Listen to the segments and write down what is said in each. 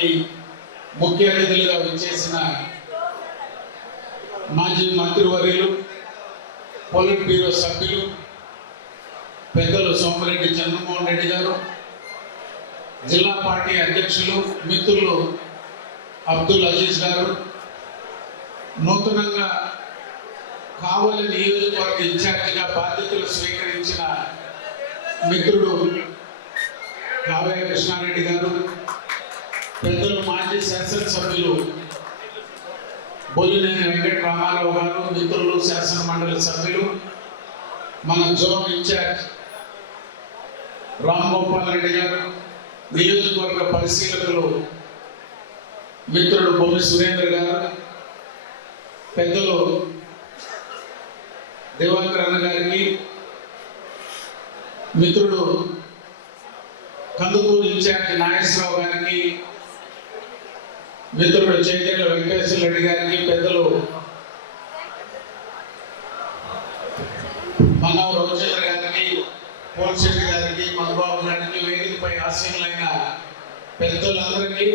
కార్యక్రమానికి ముఖ్య అతిథులుగా విచ్చేసిన మాజీ మంత్రివర్యులు పొలిట్ బ్యూరో సభ్యులు పెద్దలు సోమరెడ్డి చంద్రమోహన్ రెడ్డి గారు జిల్లా పార్టీ అధ్యక్షులు మిత్రులు అబ్దుల్ అజీజ్ గారు నూతనంగా కావలి నియోజకవర్గ ఇన్ఛార్జిగా బాధ్యతలు స్వీకరించిన మిత్రుడు కావ్య కృష్ణారెడ్డి గారు పెద్దలు మాజీ శాసనసభ్యులు బొల్లినేని వెంకట రామారావు గారు మిత్రులు శాసన మండలి సభ్యులు మన zone in charge Ram Gopal Reddy garu నియోజకవర్గ పరిశీలకులు మిత్రుడు బొమ్మి సురేంద్ర గారు పెద్దలు దివాకర్ అన్న గారికి మిత్రుడు కందుకూరు ఇన్ఛార్జ్ నాగేశ్వరరావు గారికి మిత్రుడు చైతన్య వెంకటేశ్వర రెడ్డి గారికి పెద్దలు మన రవిచంద్ర గారికి పోల్శెట్టి గారికి మధుబాబు గారికి వేదికపై ఆశీనులైన పెద్దలందరికీ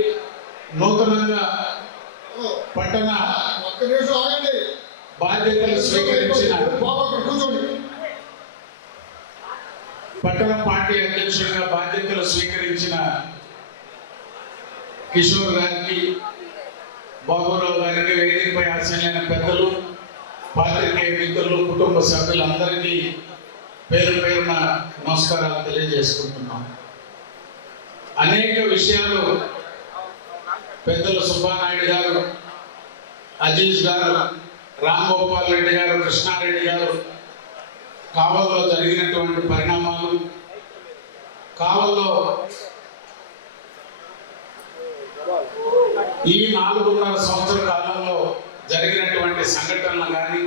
నూతనంగా పట్టణ బాధ్యతలు స్వీకరించిన బాబు పట్టణ పార్టీ అధ్యక్షుడిగా బాధ్యతలు స్వీకరించిన కిషోర్ గారికి బాబురావు గారికి వేదికపై ఆశలైన పెద్దలు పాత్రికేయ మిత్రులు కుటుంబ సభ్యులందరికీ పేరు పేరున నమస్కారాలు తెలియజేసుకుంటున్నాం. అనేక విషయాలు పెద్దలు సుబ్బానాయుడు గారు అజీజ్ గారు రామ్ గోపాల్ రెడ్డి గారు కృష్ణారెడ్డి గారు కావల్లో జరిగినటువంటి పరిణామాలు కావల్లో ఈ నాలుగున్నర సంవత్సర కాలంలో జరిగినటువంటి సంఘటనలు కానీ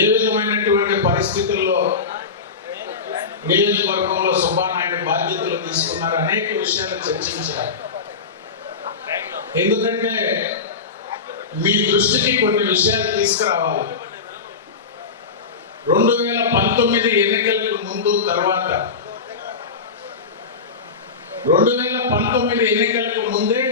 ఏ విధమైనటువంటి పరిస్థితుల్లో నియోజకవర్గంలో సుబ్బానాయుడు బాధ్యతలు తీసుకున్నారు అనేక విషయాలు చర్చించారు. ఎందుకంటే మీ దృష్టికి కొన్ని విషయాలు తీసుకురావాలి. రెండు వేల పంతొమ్మిది ఎన్నికలకు ముందు తర్వాత రెండు వేల పంతొమ్మిది ఎన్నికలకు ముందే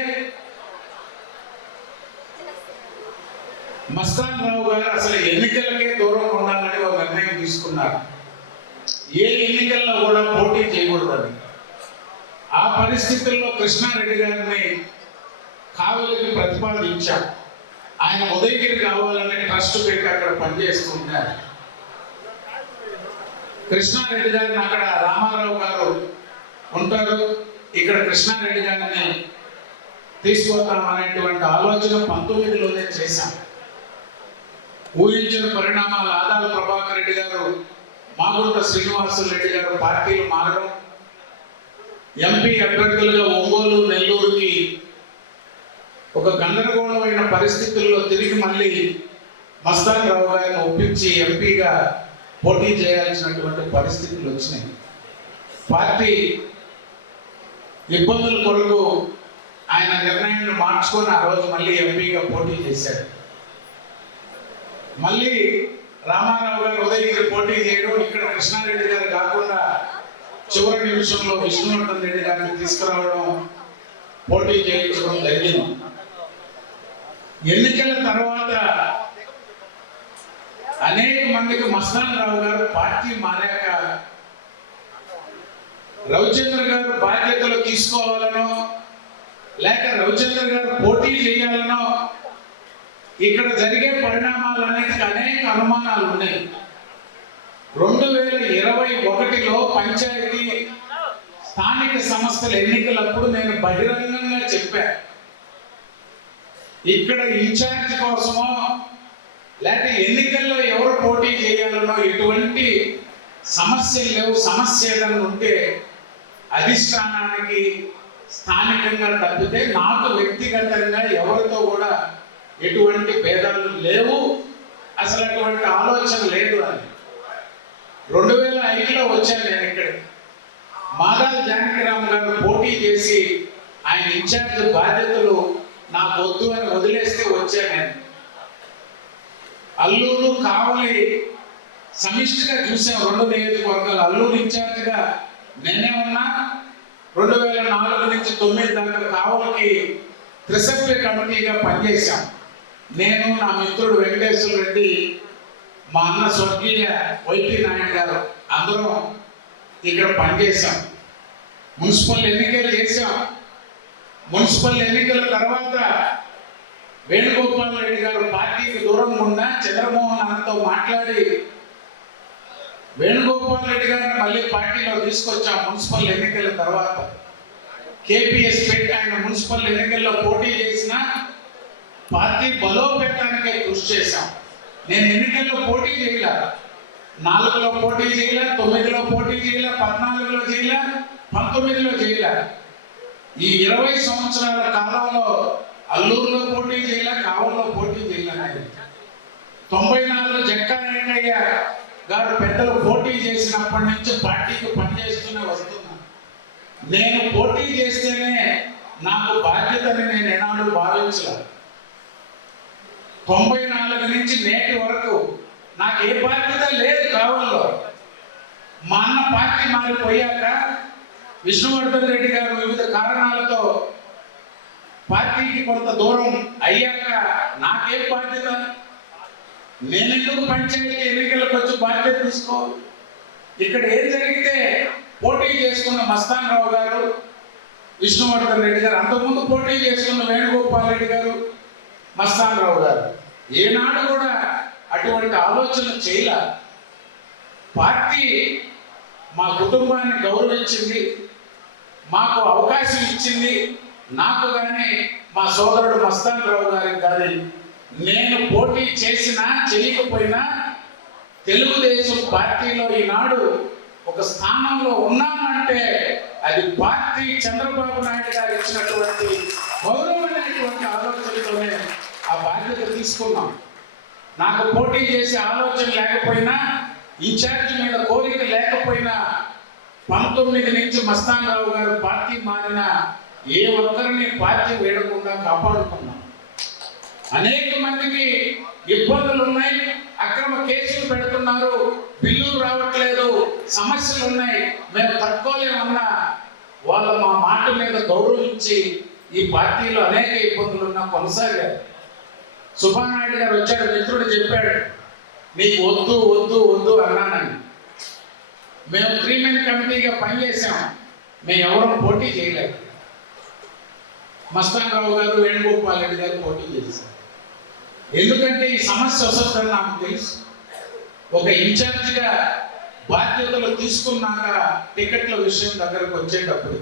మస్తాన్ రావు గారు అసలు ఎన్నికలకే దూరం ఉండాలని ఒక నిర్ణయం తీసుకున్నారు. ఏ ఎన్నికల్లో కూడా పోటీ చేయకూడదని. ఆ పరిస్థితుల్లో కృష్ణారెడ్డి గారిని కావలికి ప్రతిపాదించాం. ఆయన ఉదయగిరి కావాలనే ట్రస్ట్ పెట్టి అక్కడ పనిచేస్తుంటారు కృష్ణారెడ్డి గారిని అక్కడ రామారావు గారు ఉంటారు. ఇక్కడ కృష్ణారెడ్డి గారిని తీసుకొద్దాం అనేటువంటి ఆలోచన పంతొమ్మిదిలోనే చేశాం. ఊహించిన పరిణామాలు ఆదాల ప్రభాకర్ రెడ్డి గారు మాగుంట శ్రీనివాసులు రెడ్డి గారు పార్టీలు మారడం ఎంపీ అభ్యర్థులుగా ఒంగోలు నెల్లూరుకి ఒక గందరగోళమైన పరిస్థితుల్లో తిరిగి మళ్ళీ మస్తాన్ రావు గారిని ఒప్పించి ఎంపీగా పోటీ చేయాల్సినటువంటి పరిస్థితులు వచ్చినాయి. పార్టీ ఇబ్బందుల కొరకు ఆయన నిర్ణయాన్ని మార్చుకొని ఆ రోజు మళ్ళీ ఎంపీగా పోటీ చేశాడు. మళ్ళీ రామారావు గారు ఉదయగిరి పోటీ చేయడం ఇక్కడ కృష్ణారెడ్డి గారు కాకుండా చివరి నిమిషంలో విష్ణువర్ధన్ రెడ్డి గారిని తీసుకురావడం పోటీ చేయించడం జరిగింది. ఎన్నికల తర్వాత అనేక మందికి మస్తాన్ రావు గారు పార్టీ మారాక రవిచంద్ర గారు బాధ్యతలు తీసుకోవాలనో లేక రవిచంద్ర గారు పోటీ చేయాలనో ఇక్కడ జరిగే పరిణామాలన్నిటికీ అనేక అనుమానాలు ఉన్నాయి. రెండు వేల ఇరవై ఒకటిలో పంచాయతీ స్థానిక సంస్థల ఎన్నికలప్పుడు నేను బహిరంగంగా చెప్పాను ఇక్కడ ఇన్ఛార్జ్ కోసమో లేకపోతే ఎన్నికల్లో ఎవరు పోటీ చేయాలనో ఎటువంటి సమస్యలు లేవు సమస్య ఏదైనా ఉంటే అధిష్టానానికి స్థానికంగా తప్పితే నాకు వ్యక్తిగతంగా ఎవరితో కూడా ఎటువంటి భేదాలు లేవు. అసలు అటువంటి ఆలోచన లేదు అని రెండు వేల ఐదులో వచ్చాను నేను ఇక్కడ మాదాల జానకిరామ్ గారు పోటీ చేసి ఆయన ఇన్ఛార్జ్ బాధ్యతలు నా వద్దు అని వదిలేస్తే వచ్చాను నేను. అల్లూరు కావలి సమిష్టిగా చూసాం రెండు నియోజకవర్గాలు. అల్లూరు ఇన్ఛార్జ్గా నేనే ఉన్నా రెండు వేల నాలుగు నుంచి తొమ్మిది దాకా కావులకి త్రిసభ్య కమిటీగా పనిచేశాం. నేను నా మిత్రుడు వెంకటేశ్వర రెడ్డి మా అన్న స్వర్గీయ వైపీ నాయుడు గారు అందరం ఇక్కడ పనిచేశాం. మున్సిపల్ ఎన్నికలు చేశాం. మున్సిపల్ ఎన్నికల తర్వాత వేణుగోపాల్ రెడ్డి గారు పార్టీకి దూరం ఉన్న చంద్రమోహన్ అన్నతో మాట్లాడి వేణుగోపాల్ రెడ్డి గారిని మళ్ళీ పార్టీలో తీసుకొచ్చాం మున్సిపల్ ఎన్నికల తర్వాత కేపీఎస్ పెట్టి ఆయన మున్సిపల్ ఎన్నికల్లో పోటీ చేసిన పార్టీ బలోపేతానికే కృషి చేశాం. నేను ఎన్నికల్లో పోటీ చేయలే. నాలుగులో పోటీ చేయలే తొమ్మిదిలో పోటీ చేయలే పద్నాలుగులో చేయలే పంతొమ్మిదిలో చేయలే. ఈ ఇరవై సంవత్సరాల కాలంలో అల్లూరులో పోటీ చేయలే కావల్లో పోటీ చేయలే తొంభై నాలుగు జక్కా గారు పెద్దలు పోటీ చేసినప్పటి నుంచి పార్టీకి పనిచేస్తూనే వస్తున్నా. నేను పోటీ చేస్తేనే నాకు బాధ్యతని నేను ఎనాడు భావించలేదు తొంభై నాలుగు నుంచి నేటి వరకు నాకు ఏ బాధ్యత లేదు కావాలో మా అన్న పార్టీ మారిపోయాక విష్ణువర్ధన్ రెడ్డి గారు వివిధ కారణాలతో పార్టీకి కొంత దూరం అయ్యాక నాకేం బాధ్యత? నేనెందుకు పంచాయతీ ఎన్నికలకు వచ్చి బాధ్యత తీసుకో ఇక్కడ ఏం జరిగితే పోటీ చేసుకున్న మస్తాన్ రావు గారు విష్ణువర్ధన్ రెడ్డి గారు అంతకుముందు పోటీ చేసుకున్న వేణుగోపాల్ రెడ్డి గారు మస్తాన్ రావు గారు. ఏనాడు కూడా అటువంటి ఆలోచన చేయలే. పార్టీ మా కుటుంబాన్ని గౌరవించింది మాకు అవకాశం ఇచ్చింది నాకు కానీ మా సోదరుడు మస్తాన్ రావు గారికి కానీ నేను పోటీ చేసినా చేయకపోయినా తెలుగుదేశం పార్టీలో ఈనాడు ఒక స్థానంలో ఉన్నామంటే అది పార్టీ చంద్రబాబు నాయుడు గారు ఇచ్చినటువంటి గౌరవమైనటువంటి ఆలోచనతోనే ఆ బాధ్యత తీసుకున్నాం. నాకు పోటీ చేసే ఆలోచన లేకపోయినా ఇన్ఛార్జ్ మీద కోరిక లేకపోయినా పంతొమ్మిది నుంచి మస్తాన్ రావు గారు పార్టీ మారిన ఏ ఒక్కరిని పార్టీ వేయకుండా కాపాడుకున్నాం. అనేక మందికి ఇబ్బందులు ఉన్నాయి. అక్రమ కేసులు పెడుతున్నారు. బిల్లులు రావట్లేదు. సమస్యలు ఉన్నాయి. మేము తట్టుకోలేమన్నా వాళ్ళ మా మాట మీద గౌరవించి ఈ పార్టీలో అనేక ఇబ్బందులు ఉన్నా కొనసాగారు. సుబ్బానాయుడు గారు వచ్చాడు మిత్రుడు చెప్పాడు నీకు వద్దు వద్దు వద్దు అన్నానని. మేము త్రీ మెన్ కమిటీగా పనిచేసాం మేము ఎవరూ పోటీ చేయలేదు. మస్తాన్ రావు గారు వేణుగోపాల్ రెడ్డి గారు పోటీ చేశారు. ఎందుకంటే ఈ సమస్య వస్తుందని నాకు తెలుసు. ఒక ఇన్ఛార్జిగా బాధ్యతలు తీసుకున్నాక టికెట్ల విషయం దగ్గరకు వచ్చేటప్పుడు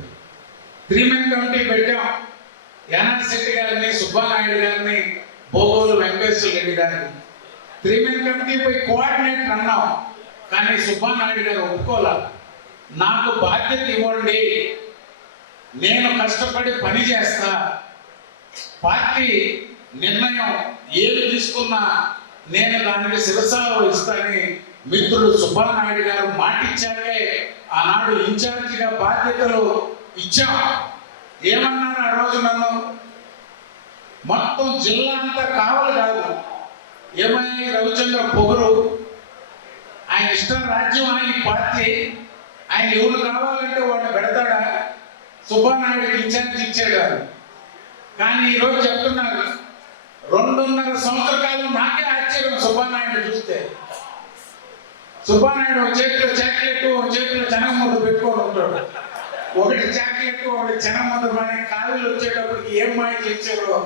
త్రీ మెన్ కమిటీ పెట్టాం. యానా శెట్టి గారిని సుబ్బానాయుడు గారిని బోగోలు వెంకటేశ్వర రెడ్డి గారిని. త్రీ మెన్ కమిటీపై కోఆర్డినేటర్ అన్నాం. కానీ సుబ్బానాయుడు గారు ఒప్పుకోలే. నాకు బాధ్యత ఇవ్వండి. నేను కష్టపడి పని చేస్తా. పార్టీ నిర్ణయం ఏది తీసుకున్నా నేను దానికి శిరసాలు ఇస్తానని మిత్రుడు సుబ్బానాయుడు గారు మాటిచ్చాకే ఆనాడు ఇన్ఛార్జిగా బాధ్యతలు ఇచ్చాం. ఏమన్నాను ఆ రోజు నన్ను? మొత్తం జిల్లా అంతా కావాలి కాదు. ఏమై రవిచంద్ర పొగరు? ఆయన ఇష్టం రాజ్యం ఆయన పార్టీ. ఆయన ఎవరు కావాలంటే వాడిని పెడతాడా? సుబ్బానాయుడికి ఇన్ఛార్జ్ ఇచ్చాడు. కానీ ఈరోజు చెప్తున్నారు రెండున్నర సంవత్సర కాలం నాకే ఆశ్చర్యం. సుబ్బానాయుడు చూస్తే. సుబ్బానాయుడు ఒక చేతిలో చాక్లెట్ ఒక చేతిలో శనగముద్ద పెట్టుకొని ఉంటాడు. ఒకటి చాక్లెట్ ఒకటి శనగముద్ద మానే కాళ్ళు వచ్చేటప్పటికి ఏం మాయలు ఇచ్చారో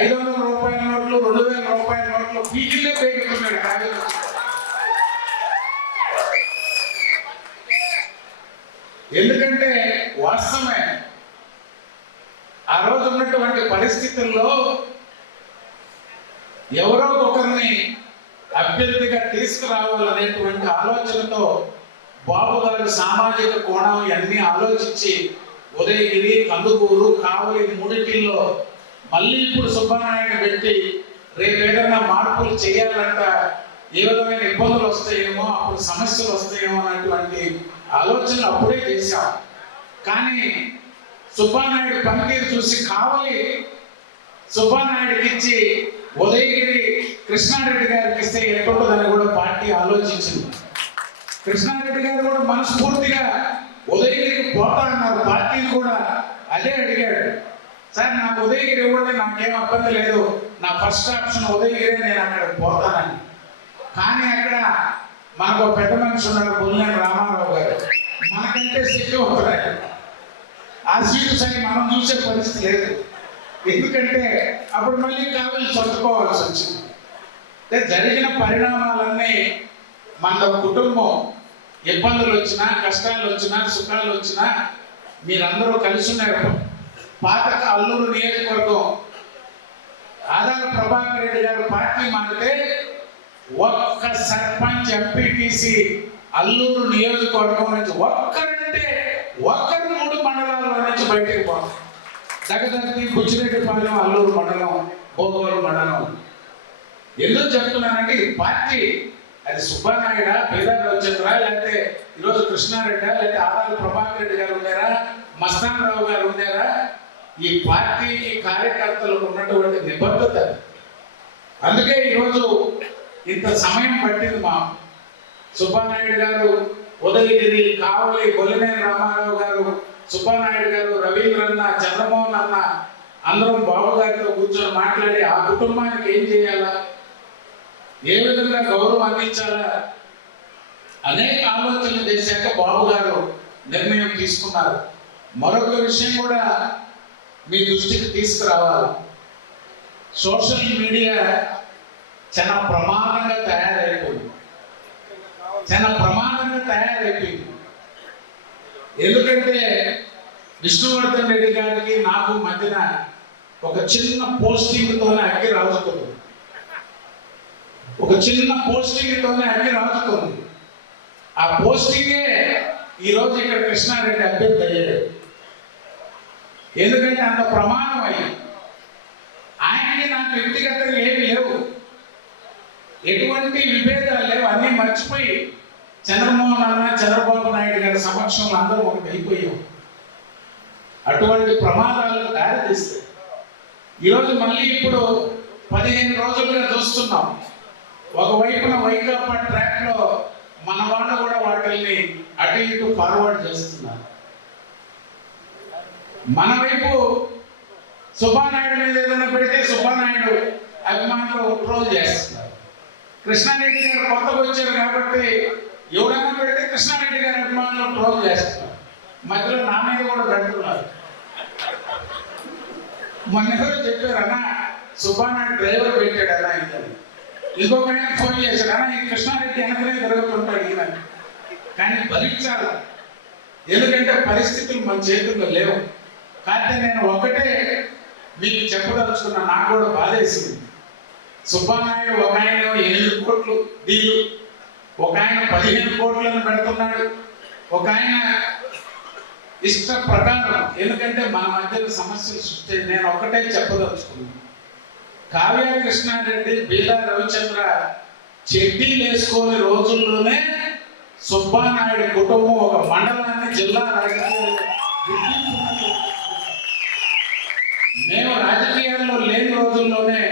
ఐదు వందల రూపాయల నోట్లు రెండు వేల రూపాయల నోట్లు పీకిలే పెట్టుకున్నాడు కాళ్ళు. ఎందుకంటే వాస్తవమే ఆ రోజు ఉన్నటువంటి పరిస్థితుల్లో ఎవరో ఒకరిని అభ్యర్థిగా తీసుకురావాలనేటువంటి ఆలోచనతో బాబు గారి సామాజిక కోణం ఇవన్నీ ఆలోచించి ఉదయగిరి కందుకూరు కావలి మూడింటిల్లో మళ్ళీ ఇప్పుడు సుబ్బనారాయణ పెట్టి రేపు ఏదైనా మార్పులు చేయాలంట ఏ విధమైన ఇబ్బందులు వస్తాయేమో అప్పుడు సమస్యలు వస్తాయేమో అనేటువంటి ఆలోచన అప్పుడే చేశాం. కానీ సుబ్బానాయుడు పనితీరు చూసి కావలి సుబ్బానాయుడికి ఇచ్చి ఉదయగిరి కృష్ణారెడ్డి గారికి ఇస్తే ఎట్టుంటుందని కూడా పార్టీ ఆలోచించింది. కృష్ణారెడ్డి గారు కూడా మనస్ఫూర్తిగా ఉదయగిరికి పోతా అన్నారు. పార్టీ కూడా అదే అడిగాడు. సార్ నాకు ఉదయగిరి ఇవ్వండి నాకేం ఇబ్బంది లేదు. నా ఫస్ట్ ఆప్షన్ ఉదయగిరి నేను అక్కడ పోతానని. కానీ అక్కడ మనకు పెద్ద మనిషి ఉన్నారు బుల్లేని రామారావు గారు. మనకంటే శక్తి అవుతారు ఆ సీటు సరి మనం చూసే పరిస్థితి లేదు. ఎందుకంటే అప్పుడు మళ్ళీ కావాలి చదువుకోవాల్సి వచ్చింది. జరిగిన పరిణామాలన్నీ మన కుటుంబం ఇబ్బందులు వచ్చినా కష్టాలు వచ్చినా సుఖాలు వచ్చినా మీరందరూ కలిసి ఉన్నారు. పాత అల్లూరు నియోజకవర్గం ఆదాల ప్రభాకర్ రెడ్డి గారు పార్టీ మారితే ఒక్క సర్పంచ్ ఎంపీటీసీ అల్లూరు నియోజకవర్గం నుంచి ఒక్కరంటే ఒక్కరు మూడు మండలాల నుంచి బయటకు పోతారు. జగదత్తి బుచ్చిరెడ్డిపాలెం అల్లూరు మండలం భోగవరం మండలం. ఎందుకు చెప్తున్నానంటే ఈ పార్టీ అది సుబ్బానాయుడ పేదా రవిచంద్ర లేకపోతే ఈరోజు కృష్ణారెడ్డి లేకపోతే ఆదాల ప్రభాకర్ రెడ్డి గారు ఉన్నారా మస్తాన్ రావు గారు ఉన్నారా? ఈ పార్టీకి కార్యకర్తలకు ఉన్నటువంటి నిబద్ధత. అందుకే ఈరోజు ఇంత సమయం పట్టింది మా సుబ్బానాయుడు గారు ఉదయగిరి కావలి బొల్లినేని రామారావు గారు సుబ్బానాయుడు గారు రవీంద్రన్న చంద్రమోహన్ అన్న అందరం బాబు గారితో కూర్చొని మాట్లాడి ఆ కుటుంబానికి ఏం చేయాలా? ఏ విధంగా గౌరవం అందించాలా? అనేక ఆలోచనలు చేశాక బాబు గారు నిర్ణయం తీసుకున్నారు. మరొక విషయం కూడా మీ దృష్టికి తీసుకురావాలి. సోషల్ మీడియా చాలా ప్రమాదంగా తయారైపోయింది. చాలా ప్రమాదంగా తయారైపోయింది. ఎందుకంటే విష్ణువర్ధన్ రెడ్డి గారికి నాకు మధ్యన ఒక చిన్న పోస్టింగ్తోనే అగ్గి రాజుతుంది ఒక చిన్న పోస్టింగ్తోనే అగ్గి రాజుతుంది ఆ పోస్టింగే ఈరోజు ఇక్కడ కృష్ణారెడ్డి అభ్యర్థి అయ్యాడు. ఎందుకంటే అంత ప్రమాణం అయ్యి ఆయనకి నాకు వ్యక్తిగతంగా ఏమి లేవు. ఎటువంటి విభేదాలు లేవు. అన్నీ మర్చిపోయి చంద్రమోహన్ అన్న చంద్రబాబు నాయుడు గారి సమక్షంలో అందరూ ఒకటి అయిపోయాం. అటువంటి ప్రమాదాలకు దారితీస్తాయి ఈరోజు మళ్ళీ ఇప్పుడు పదిహేను రోజులుగా చూస్తున్నాం. ఒకవైపున వైకాపా ట్రాక్లో మన వాళ్ళు కూడా వాటిల్ని అటు ఇటు ఫార్వర్డ్ చేస్తున్నారు. మన వైపు సుబ్బానాయుడు మీద ఏదైనా పెడితే సుబ్బానాయుడు అభిమానులు ట్రోల్ చేస్తున్నారు. కృష్ణారెడ్డి గారు కొత్తగా వచ్చారు కాబట్టి ఎవరైనా పెడితే కృష్ణారెడ్డి గారి అభిమానులు ట్రోల్ చేస్తున్నారు. మధ్యలో నా మీద కూడా పెడుతున్నారు మొన్న ఎవరో చెప్పారు అన్న సుబ్బానాయుడు డ్రైవర్ పెట్టాడు అన్న ఇతను ఇంకొక ఆయన ఫోన్ చేశాడు అన్న ఈ కృష్ణారెడ్డి వెనకనే తిరుగుతుంటాడు ఈయన. కానీ భరించాలి ఎందుకంటే పరిస్థితులు మన చేతుల్లో లేవు. కాకపోతే నేను ఒకటే మీకు చెప్పదలుచుకున్నా నాకు కూడా బాధేసింది. సుబ్బానాయుడు ఒక ఆయన ఎనిమిది కోట్లు డీలు. ఒక ఆయన పదిహేను కోట్లను పెడుతున్నాడు. ఒక ఆయన ఇష్ట ప్రకారం ఎందుకంటే మన మధ్యలో సమస్యలు సృష్టి నేను ఒకటే చెప్పదలుచుకున్నాను. కావ్య కృష్ణారెడ్డి బీలా రవిచంద్ర చెడ్డీలు వేసుకునే రోజుల్లోనే సుబ్బానాయుడు కుటుంబం ఒక మండలాన్ని జిల్లా రాజకీయాల్లో మేము రాజకీయాల్లో లేని రోజుల్లోనే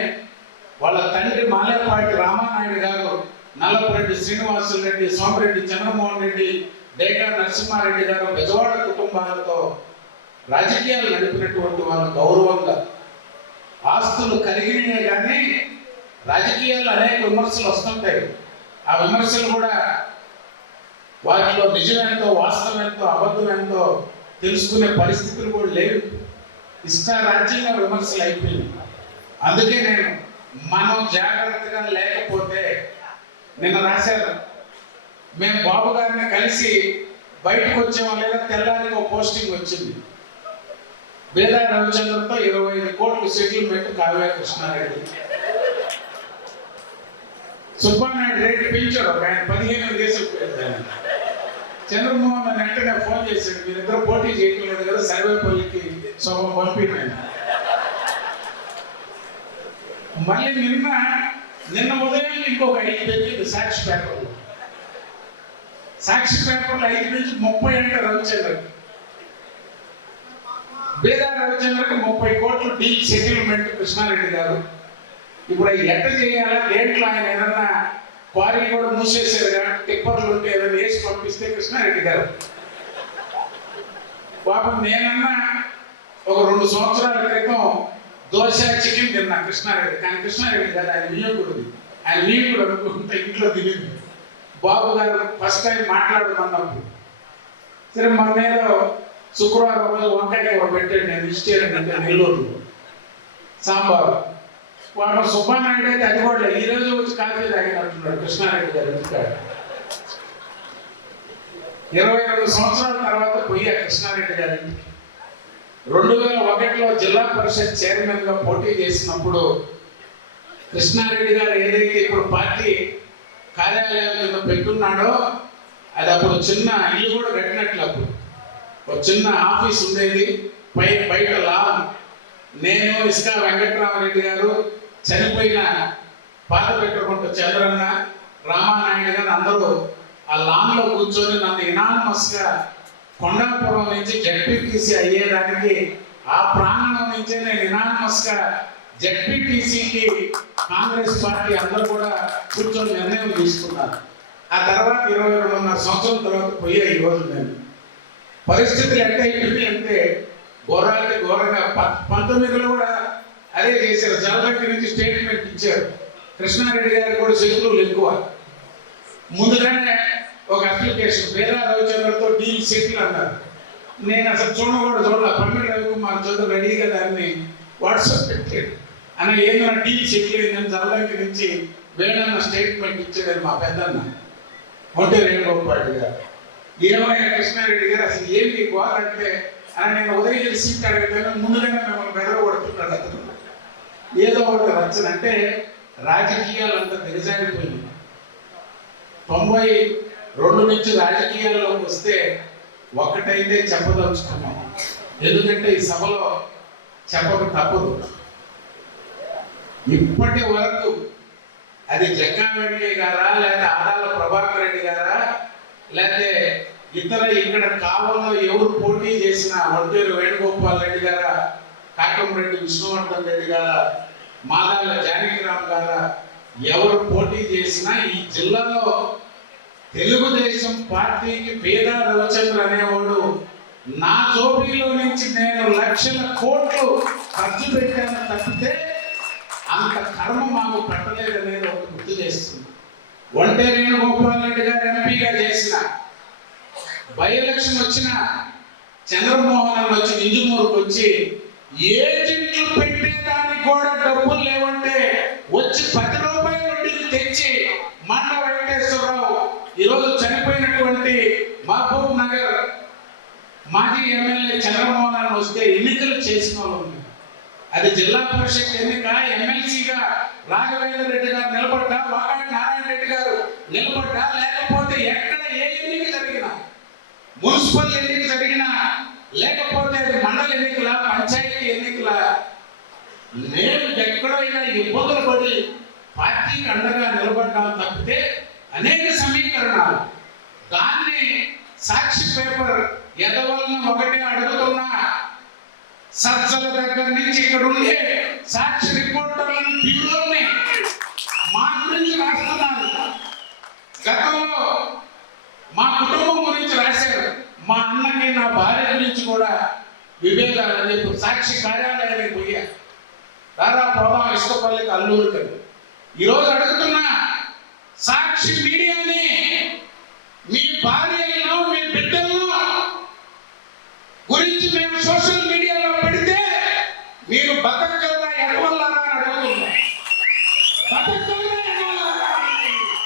వాళ్ళ తండ్రి మాలేపాటి రామానాయుడు గారు నల్లపురెడ్డి శ్రీనివాసులు రెడ్డి సోమిరెడ్డి చంద్రమోహన్ రెడ్డి డేగా నరసింహారెడ్డి గారు బెజవాడ కుటుంబాలతో రాజకీయాలు నడిపినటువంటి వాళ్ళు గౌరవంగా ఆస్తులు కలిగినే కానీ రాజకీయాల్లో అనేక విమర్శలు వస్తుంటాయి. ఆ విమర్శలు కూడా వాటిలో నిజమేంతో వాస్తవం ఎంతో అబద్ధం ఎంతో తెలుసుకునే పరిస్థితులు కూడా లేవు. ఇష్టారాజ్యంగా విమర్శలు అయిపోయింది అందుకే నేను మనం జాగ్రత్తగా లేకపోతే నిన్న రాశారు. మేము బాబు గారిని కలిసి బయటకు వచ్చామో లేదా తెల్లానికి ఒక పోస్టింగ్ వచ్చింది. బేదా రవిచంద్రతో ఇరవై ఐదు కోట్లు సెటిల్మెంట్ కావ్య కృష్ణారెడ్డి. సుబ్బానాయుడు రేటు పెంచాడు ఒక ఆయన పదిహేను దేశం చంద్రమోహన్ అని వెంటనే ఫోన్ చేశాడు మీరిద్దరు పోటీ చేయటం లేదు కదా సర్వేపల్లికి సొగం పంపినాను. మళ్ళీ నిన్న నిన్న ఉదయం ఇంకొక ఐదు పేజీలు సాక్షి పేపర్లు. సాక్షి పేపర్లు ఐదు నుంచి ముప్పై అంటే రవిచంద్ర బేదా రవిచంద్రకి ముప్పై కోట్లు డీ సెటిల్మెంట్ కృష్ణారెడ్డి గారు. ఇప్పుడు అవి ఎట్ట చేయాలా? దేంట్లో ఆయన ఏదన్నా క్వారీ కూడా మూసేసారు కానీ టిప్పర్లు ఉంటే ఏదైనా వేసి పంపిస్తే కృష్ణారెడ్డి గారు. పాపం నేనన్నా ఒక రెండు సంవత్సరాల క్రితం దోశ చికెన్ తిన్నా కృష్ణారెడ్డి. కానీ కృష్ణారెడ్డి కాదు ఆయన వియ్యకుడు ఆయన వియ్యకుడు అనుకుంటే ఇంట్లో తినేది. బాబు గారు ఫస్ట్ టైం మాట్లాడమన్నప్పుడు సరే మన ఏదో శుక్రవారం రోజు వంకాయ కూర పెట్టాడు నేను ఇష్టం అంటే నెల్లూరు సాంబారు. వాడు సుబ్బానాయుడు అయితే అది కూడా ఈ రోజు వచ్చి కాఫీ తాగినట్టున్నాడు కృష్ణారెడ్డి గారు ఇరవై రెండు సంవత్సరాల తర్వాత పోయా కృష్ణారెడ్డి గారి ఇంటికి. రెండు వేల ఒకటిలో జిల్లా పరిషత్ చైర్మన్గా పోటీ చేసినప్పుడు కృష్ణారెడ్డి గారు ఏదైతే ఇప్పుడు పార్టీ కార్యాలయం కింద పెట్టున్నాడో అది అప్పుడు చిన్న ఇల్లు కూడా కట్టినట్లు అప్పుడు. ఒక చిన్న ఆఫీస్ ఉండేది పై బయట లాభం నేను ఇసుక వెంకట్రామరెడ్డి గారు చనిపోయిన పాత పెట్టుకుంటూ చంద్రన్న రామానాయుడు గారు అందరూ ఆ లాన్లో కూర్చొని నన్ను ఇనానమస్ గా కొండాపురం నుంచి జడ్పీటీసీ అయ్యేదానికి ఆ ప్రాంగణం నుంచే నేను ఇనానమస్ జడ్పీటీసీకి కాంగ్రెస్ పార్టీ అందరూ కూడా కూర్చొని నిర్ణయం తీసుకున్నారు. ఆ తర్వాత ఇరవై రెండున్నర సంవత్సరం తర్వాత పోయే ఈరోజు నేను. పరిస్థితులు ఎంత అయిపోయింది అంటే ఘోరానికి ఘోరంగా పంతొమ్మిదిలో కూడా అదే చేశారు. జలగట్టి నుంచి స్టేట్మెంట్ ఇచ్చారు. కృష్ణారెడ్డి గారికి కూడా శత్రువులు ఎక్కువ. ముందుగానే ఒక అప్లికేషన్ వేరా రవిచంద్రతో డీల్ సెటిల్ అన్నారు. నేను అసలు చూడకూడదు చూడాల. పన్నెండు రవికుమార్ చదువు రెడీగా దాన్ని వాట్సాప్ పెట్టాడు. అని ఏమైనా డీల్ సెటిల్ అయిందని జలగట్టి నుంచి వేణన్న స్టేట్మెంట్ ఇచ్చాడు మా పెద్దన్న. ఒంటే రేణుగోపాల్ గారు ఏమైనా కృష్ణారెడ్డి గారు అసలు ఏంటి గోడ అంటే? అని నేను ఉదయం సీట్ అడిగితే ముందుగానే మిమ్మల్ని బెదరగొడుతున్నాడు అతను. ఏదో ఒకటి రచన రాజకీయాలంతా దిగజారిపోయింది. తొంభై రెండు నుంచి రాజకీయాల్లోకి వస్తే ఒక్కటైతే చెప్పదలుచుకున్నాం. ఎందుకంటే ఈ సభలో చెప్పక తప్పదు. ఇప్పటి వరకు అది జగ్గా వెంకయ్య గారా లేదా ఆదాల ప్రభాకర్ రెడ్డి గారా లేకపోతే ఇతర ఇక్కడ కావల్లో ఎవరు పోటీ చేసిన వడ్డేరు వేణుగోపాల్ రెడ్డి గారా కాకంరెడ్డి విష్ణువర్ధన్ రెడ్డి గారా మాదాల జానకిరామ్ గారా ఎవరు పోటీ చేసినా ఈ జిల్లాలో తెలుగుదేశం పార్టీకి పేద రవిచంద్ర అనేవాడు నా జోబీలో నుంచి నేను లక్షల కోట్లు ఖర్చు పెట్టాను తప్పితే అంత కర్మ మాకు పట్టలేదనేది ఒక గుర్తు చేస్తుంది. ఒంటే వేణుగోపాల్ రెడ్డి గారు ఎంపీగా చేసిన బై ఎలక్షన్ వచ్చిన చంద్రమోహన్ అన్న వచ్చి నింజుమూరుకు వచ్చి ఏజెంట్లు పెట్టేదానికి కూడా డబ్బులు లేవంటే వచ్చి పది మాజీ ఎమ్మెల్యే చంద్రమోహన్ అన్న వస్తే ఎన్నికలు చేసిన వాళ్ళు అది జిల్లా పరిషత్ ఎన్నిక ఎమ్మెల్సీగా రాఘవేంద్ర రెడ్డి గారు నిలబడ్డా వాకాటి నారాయణ రెడ్డి గారు నిలబడ్డా లేకపోతే ఎక్కడ ఏ ఎన్నిక జరిగినా మున్సిపల్ ఎన్నిక జరిగినా లేకపోతే అది మండల ఎన్నికల పంచాయతీ ఎన్నికల నేను ఎక్కడైనా ఇబ్బందులు పడి పార్టీకి అండగా నిలబడ్డాం తప్పితే అనేక సమీకరణాలు. దాన్ని సాక్షి పేపర్ ఎదవలను ఒకటి అడుగుతున్నా సజ్జల దగ్గర నుంచి ఇక్కడ ఉండే సాక్షి రిపోర్టర్లను బ్యూరోని మా గురించి రాస్తున్నారు. గతంలో మా కుటుంబం గురించి రాశారు. మా అన్నకి నా భార్య గురించి కూడా విభేదాలు చెప్పి సాక్షి కార్యాలయానికి పోయా. దాదాపు ప్రభావం ఇష్టపల్లికి కదా ఈరోజు అడుగుతున్నా సాక్షి మీడియాని మీ భార్యలను మీ బిడ్డలను గురించి మేము సోషల్ మీడియాలో పెడితే మీరు బతకగలరా ఎడవల్లారా అని అడుగుతున్నా బతకగలరా ఎడవల్లారా అని అడుగుతున్నా.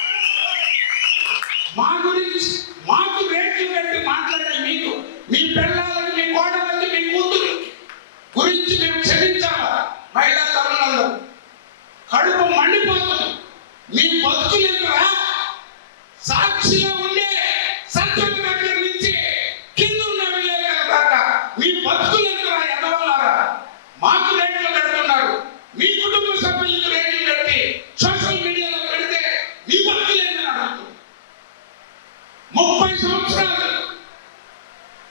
మా గురించి మాకు రేట్లు పెట్టి మాట్లాడే మీకు మీ పిల్లలకి మీ కోడలకి మీ కూతురు గురించి మేము క్షమించాలా? మహిళా తరుణంలో కడుపు మండిపోతుంది మీ బతుకులు ఎందుకురా సాక్షిలో ఉండే సత్యం దగ్గర నుంచి కింద ఉన్న విలేకరుల దాకా మీ బతుకులు ఎందుకురా ఎదవల్లారా మాకు రేట్లు కడుతున్నారు మీ కుటుంబ సభ్యులకు రేట్లు కట్టి సోషల్ మీడియాలో పెడితే మీ బతుకులు ఏందని అడుగుతుంది ముప్పై సంవత్సరాలు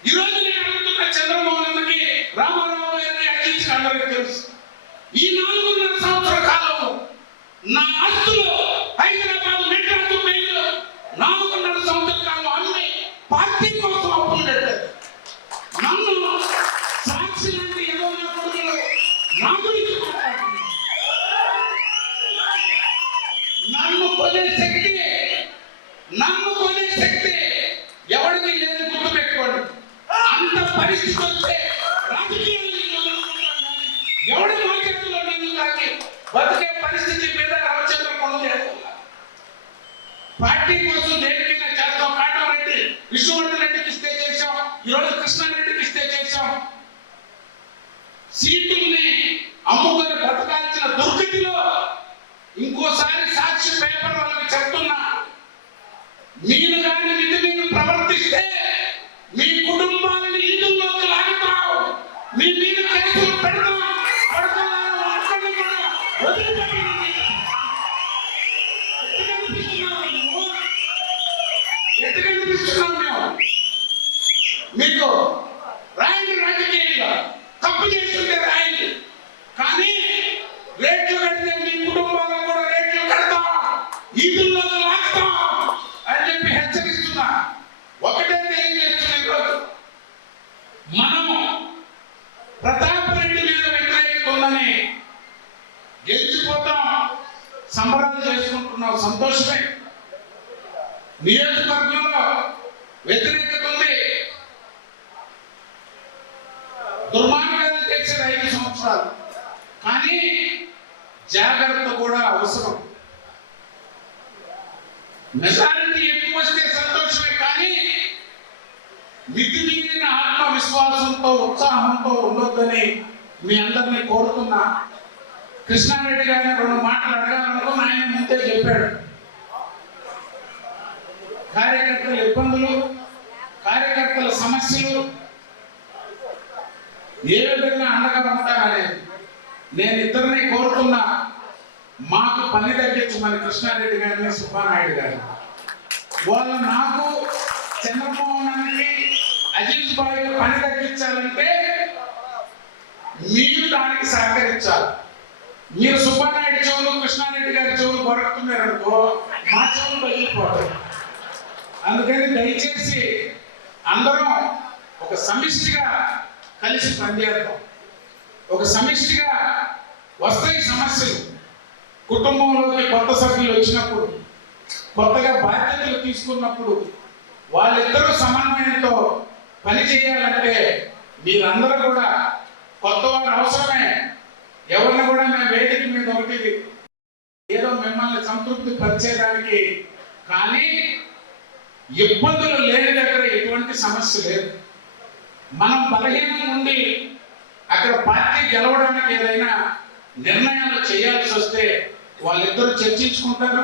ఈ రోజు నేను అడుగుతున్న చంద్రమోహన్ అన్నకి రామారావు గారికి అఖిల్స్ అందరికీ తెలుసు ఈ నాలుగున్నర సంవత్సర కాలంలో నా ఆస్తులు హైదరాబాద్ మెడ్రాస్ రైలు నాలుగున్నర సంవత్సర కాలం అమ్మి పార్టీ కోసం అప్పులు పెట్టారు నన్ను నా గురించి మాట్లాడుతున్నాను నన్ను కొనే శక్తి నన్ను కొనే శక్తి ఎవరికి లేదు గుర్తు పెట్టుకోండి అంత పరిస్థితి వస్తే రాజకీయాలు నేను వదులుకుంటాను కానీ ఎవడి మార్కెట్లో నేను కానీ బతికే పరిస్థితి మీద రామచంద్ర కొండ లేదు పార్టీ కోసం దేనికైనా చేస్తాం కాటమరెడ్డి విష్ణువర్ధన్ రెడ్డికి ఇస్తే చేశాం ఈరోజు కృష్ణారెడ్డికి ఇస్తే చేశాం సీటుల్ని అమ్ముకొని బ్రతకాల్సిన దుర్గతిలో ఇంకోసారి సాక్షి పేపర్ వాళ్ళకి చెప్తున్నా మీరు కానీ నిధి మీరు ప్రవర్తిస్తే మీ కుటుంబాలని ఈదుల్లోకి లాగుతాం మీ మీద కేసులు పెడతాం పడుతున్నారు ఒక్కడిని కూడా వదిలిపెట్టండి. ఎట్టు కనిపిస్తున్నావు నువ్వు? ఎట్టు కనిపిస్తున్నావు మేము మీకు రాయండి రాజకీయంగా తప్పు చేస్తుంటే రాయండి కానీ రేట్లు కడితే మీ కుటుంబాలకు కూడా రేట్లు కడతాం ఈదుల్లో లాగుతాం అని చెప్పి హెచ్చరిస్తున్నా ఒకటే తెలియజేస్తున్నా ఈరోజు మనం ప్రతాప్ రెడ్డి మీద వ్యతిరేకత ఉందని గెలిచిపోతాం సంబరాలు చేసుకుంటున్నాం సంతోషమే నియోజకవర్గంలో వ్యతిరేకత ఉంది దుర్మార్గాలు చేసేది ఐదు సంవత్సరాలు కానీ జాగ్రత్త కూడా అవసరం మెజారిటీ ఎక్కువ వస్తే సంతోషమే కానీ మితిమీరిన ఆత్మవిశ్వాసంతో ఉత్సాహంతో ఉండొద్దని మీ అందరినీ కోరుతున్నా. కృష్ణారెడ్డి గారిని రెండు మాటలు అడగాలనుకుని ఆయన ముందే చెప్పాడు. కార్యకర్తల ఇబ్బందులు కార్యకర్తల సమస్యలు ఏ విధంగా అండగా ఉంటారనేది నేను ఇద్దరిని కోరుతున్నా. మాకు పని తగ్గించమని కృష్ణారెడ్డి గారిని సుబ్బానాయుడు గారిని. వాళ్ళు నాకు చంద్రమోహన్కి అజిత్ బాయ్ పని తగ్గించాలంటే మీరు దానికి సహకరించాలి. మీరు సుబ్బానాయుడు చెవులు కృష్ణారెడ్డి గారి చెవులు కొరకుతున్నారనుకో మా చెవులు పగిలిపోతాయి. అందుకని దయచేసి అందరం ఒక సమిష్టిగా కలిసి పనిచేద్దాం. ఒక సమిష్టిగా వస్తాయి సమస్యలు. కుటుంబంలోకి కొత్త సభ్యులు వచ్చినప్పుడు కొత్తగా బాధ్యతలు తీసుకున్నప్పుడు వాళ్ళిద్దరూ సమన్వయంతో పని చేయాలంటే మీరందరూ కూడా కొత్త వారు అవసరమే. ఎవరిని కూడా మేము వేదిక మీద ఒకటి ఏదో మిమ్మల్ని సంతృప్తి పరిచేయడానికి కానీ ఇబ్బందులు లేని దగ్గర ఎటువంటి సమస్య లేదు. మనం బలహీనం ఉండి అక్కడ పార్టీ గెలవడానికి ఏదైనా నిర్ణయాలు చేయాల్సి వస్తే వాళ్ళిద్దరూ చర్చించుకుంటారు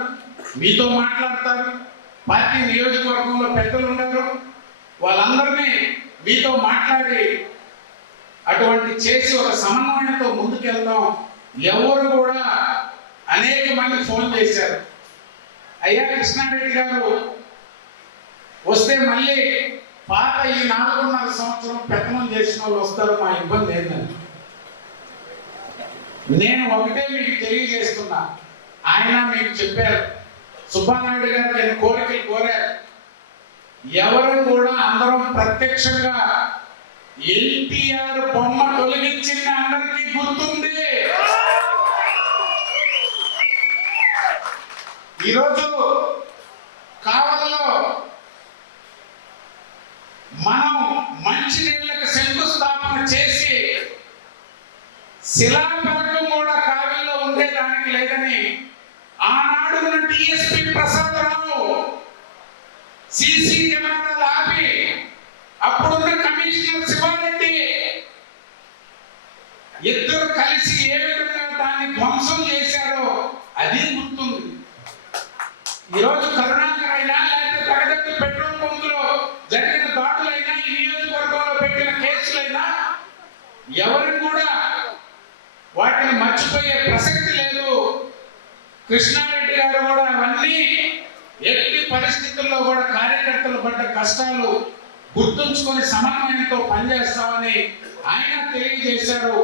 మీతో మాట్లాడతారు పార్టీ నియోజకవర్గంలో పెద్దలు ఉన్నారు వాళ్ళందరినీ మీతో మాట్లాడి అటువంటి చేసి ఒక సమన్వయంతో ముందుకెళ్తాం. ఎవరు కూడా అనేక మంది ఫోన్ చేశారు. అయ్యా కృష్ణారెడ్డి గారు వస్తే మళ్ళీ పాత ఈ నాలుగున్నర సంవత్సరం పెత్తనం చేసిన వాళ్ళు వస్తారు మా ఇబ్బంది ఏంటని నేను ఒకటే మీకు తెలియజేస్తున్నా. ఆయన మీకు చెప్పారు సుబ్బానాయుడు గారు నేను కోరికలు కోరారు. ఎవరు కూడా అందరం ప్రత్యక్షంగా ఎన్టీఆర్ బొమ్మ తొలగించింది అందరికీ గుర్తుంది. ఈరోజు కావలలో మనం మంచి నీళ్ళకి శంకుస్థాపన చేసి శిలాఫలకం కూడా కావిల్లో ఉండేదానికి లేదని ఆనాడు ఉన్న ప్రసాదరావు సిసి కెమెరాలు ఆపి అప్పుడున్న కమిషనర్ శివారెడ్డి ఇద్దరు కలిసి ఏ విధంగా దాన్ని ధ్వంసం చేశారో అది గుర్తుంది. ఈరోజు కరుణాకర్ అయినా లేకపోతే తగదత్తి పెట్రోల్ బంకులో జరిగిన దాడులైనా ఈ నియోజకవర్గంలో పెట్టిన కేసులైనా ఎవరు కూడా వాటిని మర్చిపోయే ప్రసక్తి లేదు. కృష్ణారెడ్డి గారు కూడా అవన్నీ ఎట్టి పరిస్థితుల్లో కూడా కార్యకర్తలు పడ్డ కష్టాలు గుర్తుంచుకొని సమన్వయంతో పనిచేస్తామని ఆయన తెలియజేశారు.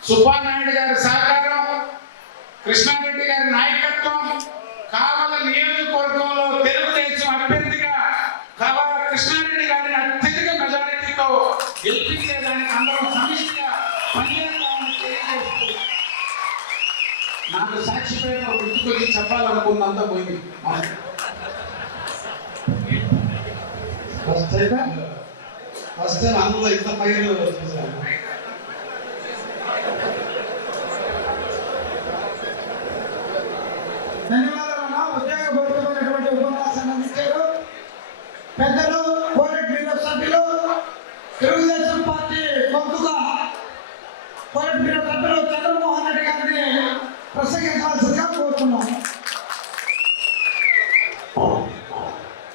సుబ్బానాయుడు గారి సహకారం కృష్ణారెడ్డి గారి నాయకత్వం కావల నియోజకవర్గంలో తెలుగుదేశం అభ్యర్థిగా కావల కృష్ణారెడ్డి గారిని అత్యధిక మెజారిటీతో గెలిపించేదానికి అందరం సమిష్టిగా పనిచేస్తామని నాకు సాక్షి పేపర్ గుర్తుకొచ్చి చెప్పాలనుకున్నంత పోయింది. ఫస్ట్ అయితే ఫస్ట్ టైం అందులో ఇంత పైరు చూసాను